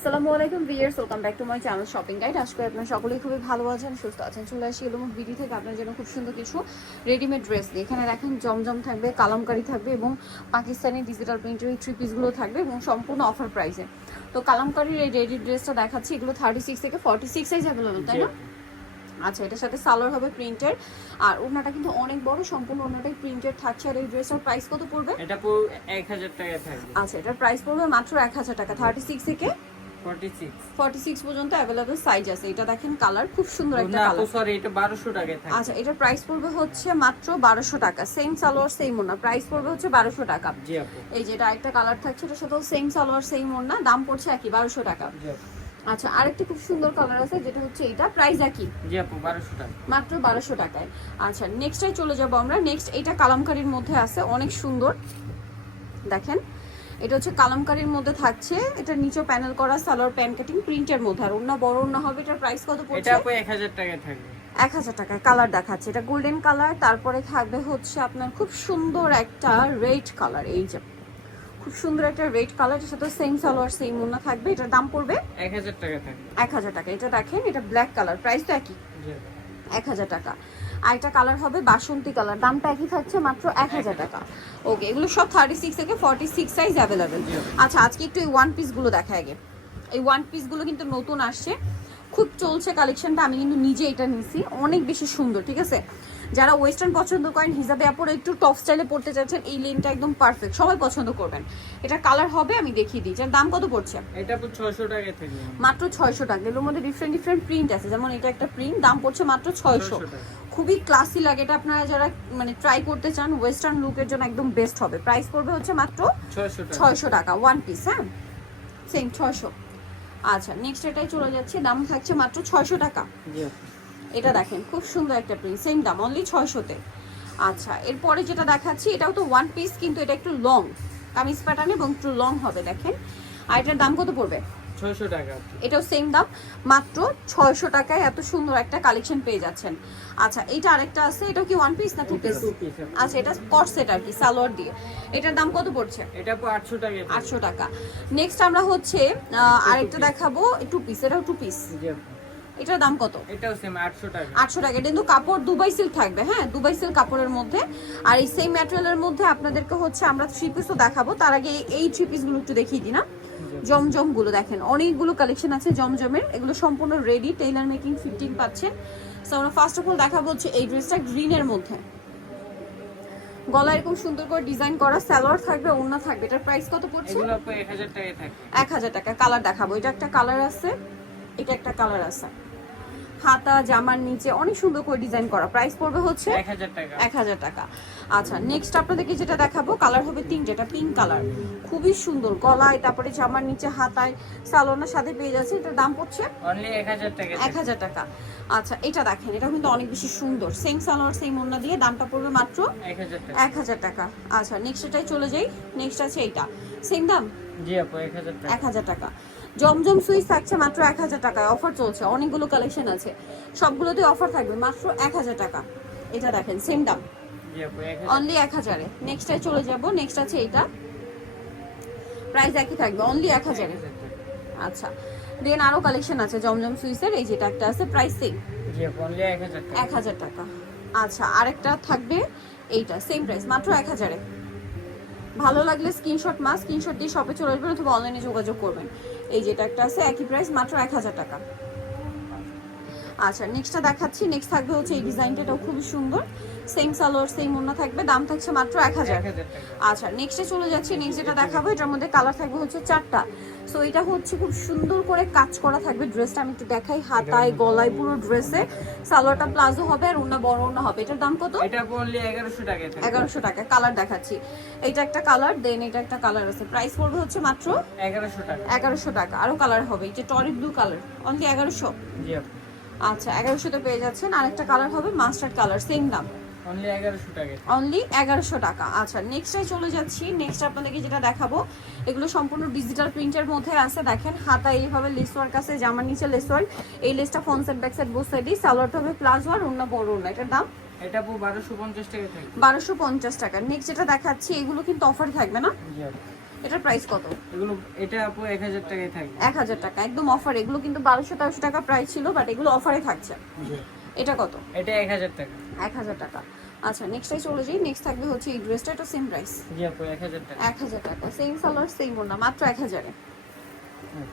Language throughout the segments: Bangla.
আসসালামু আলাইকুম viewers welcome back to my channel shopping guide. আশা করি আপনারা সকলেই খুবই ভালো আছেন সুস্থ আছেন। চলে আসি এলো ভিডিও থেকে আপনার জন্য খুব সুন্দর কিছু রেডিমেড ড্রেস দিয়ে এখানে দেখেন জমজম থাকবে কালামকারি থাকবে এবং পাকিস্তানি ডিজিটাল প্রিন্টের এই থ্রি পিসগুলো থাকবে এবং সম্পূর্ণ অফার প্রাইসে তো কালামকারির এই রেডি ড্রেসটা দেখাচ্ছি এগুলো থার্টি সিক্স থেকে ফর্টি সিক্স সাইজ অ্যাভেলেবল তাই না? আচ্ছা এটার সাথে সালোয়ার হবে প্রিন্টের আর ওড়নাটা কিন্তু অনেক বড় সম্পূর্ণ ওড়নাটাই প্রিন্টেড থাকছে। আর এই ড্রেসটার প্রাইস কত পড়বে? এটা পুরো এক হাজার টাকা থাকবে। আচ্ছা এটার প্রাইস পড়বে মাত্র এক হাজার টাকা থার্টি সিক্স থেকে ফর্টি সিক্স ফর্টি সিক্স পর্যন্ত অ্যাভেলেবল সাইজ আছে। এটা দেখেন কালার খুব সুন্দর একটা কালার সরি এটা বারোশো টাকা থাকবে আচ্ছা এটার প্রাইস পড়বে হচ্ছে মাত্র বারোশো টাকা। সেম সালোয়ার সেম ওনা প্রাইস পড়বে হচ্ছে বারোশো টাকা। জি আপু। এই যেটা আরেকটা কালার থাকছে এটার সাথেও সেম সালোয়ার সেম ওনা দাম পড়ছে একই বারোশো টাকা। জি আপু। আচ্ছা আরেকটি খুব সুন্দর কালার আছে যেটা হচ্ছে এটা প্রাইস একই। জি আপু বারোশো টাকা। মাত্র বারোশো টাকায়। আচ্ছা নেক্সটে চলে যাব আমরা। নেক্সট এটা কালামকারির মধ্যে আছে অনেক সুন্দর। দেখেন এটা হচ্ছে কালামকারির মধ্যে থাকছে। এটা নিচে প্যানেল করা সালোয়ার প্যান কাটিং প্রিন্টের মধ্যে। আর অন্য বড় অন্য হবে এটার প্রাইস কত এটা পড়ছে আপু এক হাজার টাকা থাকবে। এক হাজার টাকায় কালার দেখাচ্ছে। এটা গোল্ডেন কালার তারপরে থাকবে হচ্ছে আপনার খুব সুন্দর একটা রেড কালার এই যে। খুব সুন্দর একটা রেড কালার সাথে সেম সালোয়ার সেম ওনা থাকবে। এটার দাম পড়বে? এক হাজার টাকা থাকবে। এক হাজার টাকা এটা দেখেন এটা ব্ল্যাক কালার প্রাইস তো একই। জি। আপু। এক হাজার টাকা। আর একটা কালার হবে বাসন্তী কালার দামটা একই থাকছে মাত্র এক হাজার টাকা। ওকে এগুলো সব থার্টি সিক্স থেকে ফর্টি সিক্স সাইজ অ্যাভেলেবেল আচ্ছা আজকে একটু এই ওয়ান পিসগুলো দেখা আগে। এই ওয়ান পিসগুলো কিন্তু নতুন আসছে। খুব চলছে কালেকশনটা আমি কিন্তু নিজে এটা নিছি। অনেক বেশি সুন্দর ঠিক আছে? যারা ওয়েস্টার্ন পছন্দ করেন হিসাবে আপরে একটু টপ স্টাইলে পড়তে চাচ্ছেন এই লেনটা একদম পারফেক্ট সবাই পছন্দ করবেন। এটা কালার হবে আমি দেখিয়ে দিই। যার দাম কত পড়ছে? এটা আপু ছয়শো টাকা থাকবে মাত্র ছয়শো টাকা। এর মধ্যে ডিফারেন্ট ডিফারেন্ট প্রিন্ট আছে। যেমন এটা একটা প্রিন্ট দাম পড়ছে মাত্র ছয়শো। 600 খুবই ক্লাসি লাগে। এটা আপনারা যারা মানে ট্রাই করতে চান ওয়েস্টার্ন লুকের জন্য একদম বেস্ট হবে। প্রাইস পড়বে হচ্ছে মাত্র ছয়শো টাকা। ছয়শো টাকা ওয়ান পিস হ্যাঁ? সেম ছয়শো। আচ্ছা নেক্সট এটাই চলে যাচ্ছে দাম থাকছে মাত্র ছয়শো টাকা। এটা দেখেন খুব সুন্দর একটা প্রিন্ট সেম দাম অনলি ছয়শোতে। আচ্ছা এরপরে যেটা দেখাচ্ছি এটাও তো ওয়ান পিস কিন্তু এটা একটু লং কামিজ প্যাটার্ন এবং একটু লং হবে দেখেন। আর এটার দাম কত পড়বে? টাকা। এটাও সেম দাম মাত্র ছয়শো টাকায় এত সুন্দর একটা কালেকশন পেয়ে যাচ্ছেন। আচ্ছা এইটা আরেকটা আছে এটাও কি ওয়ান পিস না টু পিস। আচ্ছা এটা কট আর কি সালোয়ার দিয়ে। এটার দাম কত পড়ছে? এটা আপু আটশো টাকা থাকবে। আটশো টাকা। নেক্সট আমরা হচ্ছে আরেকটা দেখাবো টু পিস এটাও টু পিস এটার দাম কত? এটাও সেম আটশো টাকা। আটশো টাকা। কিন্তু কাপড় দুবাই সিল্ক থাকবে হ্যাঁ? দুবাই সিল্ক কাপড়ের মধ্যে। আর এই সেম ম্যাটেরিয়ালের মধ্যে আপনাদেরকে হচ্ছে আমরা থ্রি পিসও দেখাবো। তার আগে এই- এই থ্রি পিসগুলো একটু দেখিয়ে দিই না? জমজম। গুলো দেখেন অনেকগুলো কালেকশন আছে জমজমের এগুলো সম্পূর্ণ রেডি টেইলার মেকিং ফিটিং পাচ্ছেন। সো আমরা ফার্স্ট অফ অল দেখাবো হচ্ছে এই ড্রেসটা গ্রিনের মধ্যে। গলা এরকম সুন্দর করে ডিজাইন করা সালোয়ার থাকবে ওড়না থাকবে এটার প্রাইস কত পড়ছে? এক হাজার টাকা কালার দেখাবো। এটা একটা কালার আছে এটা একটা কালার আছে। হাতা জামার নিচে অনেক সুন্দর করে ডিজাইন করা। প্রাইস পড়বে হচ্ছে এক হাজার টাকা। আচ্ছা নেক্সট আপনাদেরকে যেটা দেখাবো কালার হবে তিনটে এটা পিঙ্ক কালার খুবই সুন্দর গলায় তারপরে জামার নিচে হাতায় সালোনার সাথে পেয়ে যাচ্ছে এটার দাম পড়ছে এক হাজার টাকা। আচ্ছা এটা দেখেন এটা কিন্তু অনেক বেশি সুন্দর। সেম সালোয়ার সেম ওন্না দিয়ে দামটা পড়বে মাত্র এক হাজার টাকা। আচ্ছা নেক্সট এটাই চলে যাই। নেক্সট আছে এইটা। সেম দাম? জি আপু এক হাজার টাকা। জমজম সুইচ থাকছে মাত্র এক হাজার টাকায়। অফার চলছে অনেকগুলো কালেকশন আছে। সবগুলোতে অফার থাকবে মাত্র এক হাজার টাকা। এটা দেখেন সেম দাম। অনলি এক হাজারে। নেক্সটে চলে যাব নেক্সট আছে এইটা প্রাইস একই থাকবে অনলি এক হাজারে। আচ্ছা। দেন আরও কালেকশন আছে জমজম সুইচের এই যেটা একটা আছে প্রাইস সেম এক হাজার টাকা। আচ্ছা আরেকটা থাকবে এইটা সেম প্রাইস মাত্র এক হাজারে। ভালো লাগলে স্ক্রিনশট মা স্ক্রিনশট দিয়ে শপে চলে আসবেন অথবা অনলাইনে যোগাযোগ করবেন। এই যেটা একটা আছে একই প্রাইস মাত্র এক হাজার টাকা। আচ্ছা নেক্সটটা দেখাচ্ছি। নেক্সট থাকবে হচ্ছে এই ডিজাইনটা এটাও খুবই সুন্দর। সেম সালোয়ার সেম ওন্না থাকবে। দাম থাকছে মাত্র এক হাজার। আচ্ছা নেক্সটে চলে যাচ্ছি। নেক্সট যেটা দেখাবো এটার মধ্যে কালার থাকবে হচ্ছে চারটা। সো এটা হচ্ছে খুব সুন্দর করে কাজ করা থাকবে ড্রেসটা আমি একটু দেখাই হাতায় গলায় পুরো ড্রেসে সালোয়ারটা প্লাজো হবে আর ওনা বড় ওনা হবে। এটার দাম কত? এটা অনলি এগারোশো টাকা থাকবে এগারোশো টাকা। কালার দেখাচ্ছি। এটা একটা কালার দেন এটা একটা কালার আছে। প্রাইস পড়বে হচ্ছে মাত্র এগারোশো টাকা। এগারোশো টাকা। আরও কালার হবে। এই যে টরি ব্লু কালার অনলি এগারোশো। জি আপু আচ্ছা এগারোশোতে পেয়ে যাচ্ছেন। আরেকটা কালার হবে মাস্টার্ড কালার সেম দাম। অনলি এগারোশো টাকা অনলি এগারোশো টাকা। আচ্ছা নেক্সটে চলে যাচ্ছি। নেক্সট আপনাদেরকে যেটা দেখাবো এগুলো সম্পূর্ণ ডিজিটাল প্রিন্টের মধ্যে আছে। দেখেন হাতা এইভাবে লেস ওয়ার্ক আছে জামার নিচে লেস ওয়ার্ক এই লেসটা front side back side both সাইডেই সালোয়ারটা হবে প্লাজো আর অন্য বড় অন্য এটার দাম? এটা আপু বারোশো পঞ্চাশ টাকা থাকবে। বারোশো পঞ্চাশ টাকা। নেক্সট যেটা দেখাচ্ছি এগুলো কিন্তু অফার থাকবে না? এটার প্রাইস কত? এগুলো এটা আপু এক হাজার টাকায় থাকবে। এক হাজার টাকা একদম অফার এগুলো কিন্তু বারোশো তেরোশো টাকা প্রাইস ছিল বাট এগুলো অফারে থাকছে। এটা কত? এটা এক হাজার টাকা। এক হাজার টাকা। আচ্ছা নেক্সট আই চলে যাই। নেক্সট থাকবে হচ্ছে এই ড্রেসটা এটা সেম প্রাইস জি আপু এক হাজার টাকা। এক হাজার টাকা। সেম সালোয়ার সেম ওনা মাত্র এক হাজারে।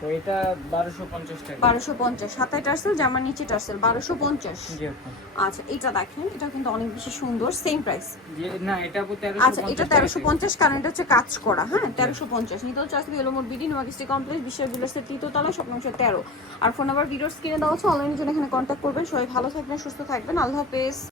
তো এটা বারোশো পঞ্চাশ টাকা। বারোশো পঞ্চাশ। সাতাই টার্সেল জামার নিচে টার্সেল জি আচ্ছা এটা দেখেন এটা কিন্তু অনেক বেশি সুন্দর সেম প্রাইস না এটা আচ্ছা এটা কারণ হচ্ছে কাজ করা হ্যাঁ বিডি নোয়াকিস্টি কমপ্লেক্স বিলাসের তৃতীয়তলা আর ফোন নাম্বার ভিডিওস কিনে দেওয়া হচ্ছে অনলাইনের জন্য এখানে কন্ট্যাক্ট করবেন। সবাই ভালো থাকবেন সুস্থ থাকবেন। আল্লাহ হাফেজ।